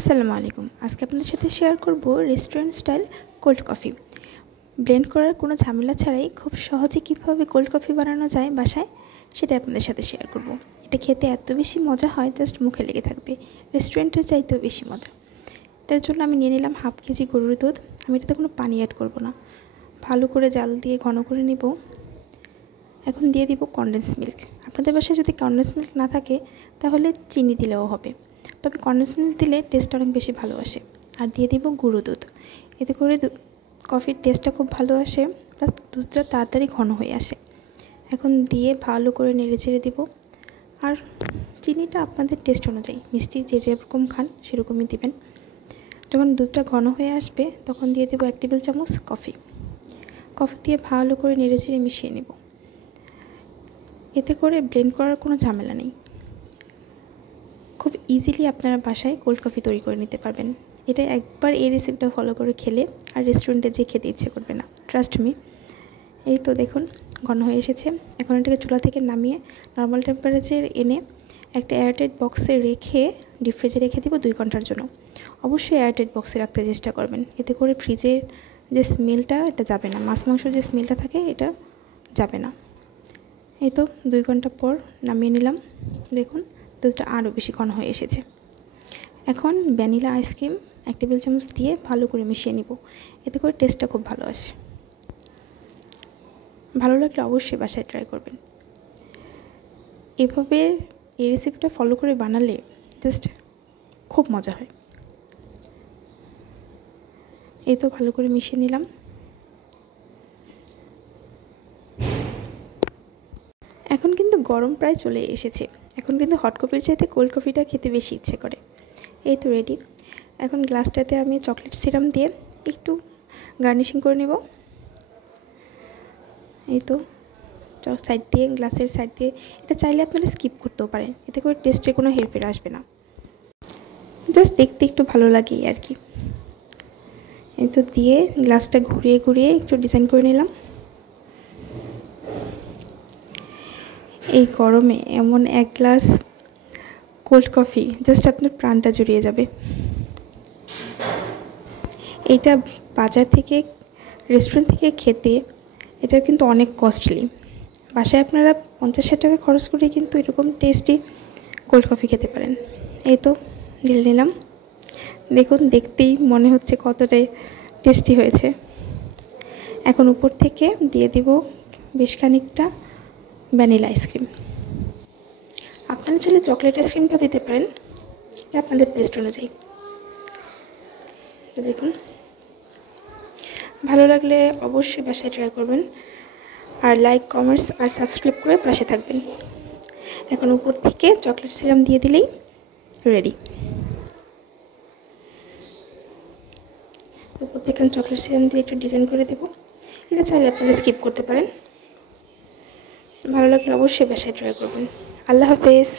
আসসালামু আলাইকুম। আজকে আপনাদের সাথে শেয়ার করব restaurant style cold coffee. Blend করার কোনো ঝামেলা ছাড়াই খুব সহজে কীভাবে কোল্ড কফি বানানো যায় বাসায়, সেটা আপনাদের সাথে শেয়ার করব। এটা খেতে এত বেশি মজা হয়, জাস্ট মুখে লেগে থাকবে। রেস্টুরেন্টের চাইতেও বেশি মজা। তার জন্য আমি নিয়ে নিলাম হাফ কেজি গরুর দুধ। আমি এটাতে কোনো পানি অ্যাড করব না, ভালো করে জাল দিয়ে ঘন করে নেব। এখন দিয়ে দিব কনডেন্স মিল্ক। আপনাদের বাসায় যদি কনডেন্স মিল্ক না থাকে তাহলে চিনি দিলেও হবে, তবে কনডেন্স মিল্ক দিলে টেস্ট অনেক বেশি ভালো আসে। আর দিয়ে দিব গুঁড়ো দুধ। এতে করে কফির টেস্টটা খুব ভালো আসে, প্লাস দুধটা তাড়াতাড়ি ঘন হয়ে আসে। এখন দিয়ে ভালো করে নেড়ে চেড়ে দিব। আর চিনিটা আপনাদের টেস্ট অনুযায়ী, মিষ্টি যে যেরকম খান সেরকমই দিবেন। যখন দুধটা ঘন হয়ে আসবে তখন দিয়ে দেবো 1 টেবিল চামচ কফি দিয়ে ভালো করে নেড়ে চেড়ে মিশিয়ে নেব। এতে করে ব্লেন্ড করার কোনো ঝামেলা নেই। খুব ইজিলি আপনারা বাসায় কোল্ড কফি তৈরি করে নিতে পারবেন। এটা একবার এই রেসিপিটা ফলো করে খেলে আর রেস্টুরেন্টে যেয়ে খেতে ইচ্ছে করবে না, ট্রাস্ট মি। এই তো দেখুন ঘন হয়ে এসেছে। এখন এটাকে চুলা থেকে নামিয়ে নর্মাল টেম্পারেচার এনে একটা এয়ারটাইট বক্সে রেখে ডিপ ফ্রিজে রেখে দিব 2 ঘন্টার জন্য। অবশ্যই এয়ারটাইট বক্সে রাখতে চেষ্টা করবেন, এতে করে ফ্রিজের যে স্মেলটা এটা যাবে না, মাছ মাংসের যে স্মেলটা থাকে এটা যাবে না। এই তো 2 ঘন্টা পর নামিয়ে নিলাম। দেখুন দুধটা আরও বেশি ঘন হয়ে এসেছে। এখন ভ্যানিলা আইসক্রিম 1 টেবিল চামচ দিয়ে ভালো করে মিশিয়ে নিব। এতে করে টেস্টটা খুব ভালো আসে। ভালো লাগলে অবশ্যই বাসায় ট্রাই করবেন। এভাবে এই রেসিপিটা ফলো করে বানালে জাস্ট খুব মজা হয়। এই তো ভালো করে মিশিয়ে নিলাম। এখন কিন্তু গরম প্রায় চলে এসেছে। এখন কিন্তু হট কফির চাইতে কোল্ড কফিটা খেতে বেশি ইচ্ছে করে। এই তো রেডি। এখন গ্লাসটাতে আমি চকলেট সিরাপ দিয়ে একটু গার্নিশিং করে নেব। এই তো সাইড দিয়ে, গ্লাসের সাইড দিয়ে। এটা চাইলে আপনারা স্কিপ করতেও পারেন, এতে করে টেস্টে কোনো হেরফের আসবে না, জাস্ট দেখতে একটু ভালো লাগে আর কি। এই তো দিয়ে গ্লাসটা ঘুরিয়ে ঘুরিয়ে একটু ডিজাইন করে নিলাম। এই গরমে এমন 1 গ্লাস কোল্ড কফি জাস্ট আপনার প্রাণটা জুড়িয়ে যাবে। এইটা বাজার থেকে, রেস্টুরেন্ট থেকে খেতে এটার কিন্তু অনেক কস্টলি। বাসায় আপনারা 50-60 টাকা খরচ করে কিন্তু এরকম টেস্টি কোল্ড কফি খেতে পারেন। এই তো ঢেলে নিলাম। দেখুন দেখতেই মনে হচ্ছে কতটাই টেস্টি হয়েছে। এখন উপর থেকে দিয়ে দিব বেশ খানিকটা ভ্যানিলা আইসক্রিম। আপনারা চাইলে চকলেট আইসক্রিমটাও দিতে পারেন, এটা আপনাদের টেস্ট অনুযায়ী। দেখুন ভালো লাগলে অবশ্যই বাসায় ট্রাই করবেন। আর লাইক, কমেন্টস আর সাবস্ক্রাইব করে পাশে থাকবেন। এখন উপর থেকে চকলেট সিরাপ দিয়ে দিলেই রেডি। উপর থেকে চকলেট সিরাপ দিয়ে একটু ডিজাইন করে দেবো। এটা চাইলে আপনারা স্কিপ করতে পারেন। ভালো লাগলে অবশ্যই বাসায় ট্রাই করবেন। আল্লাহ হাফেজ।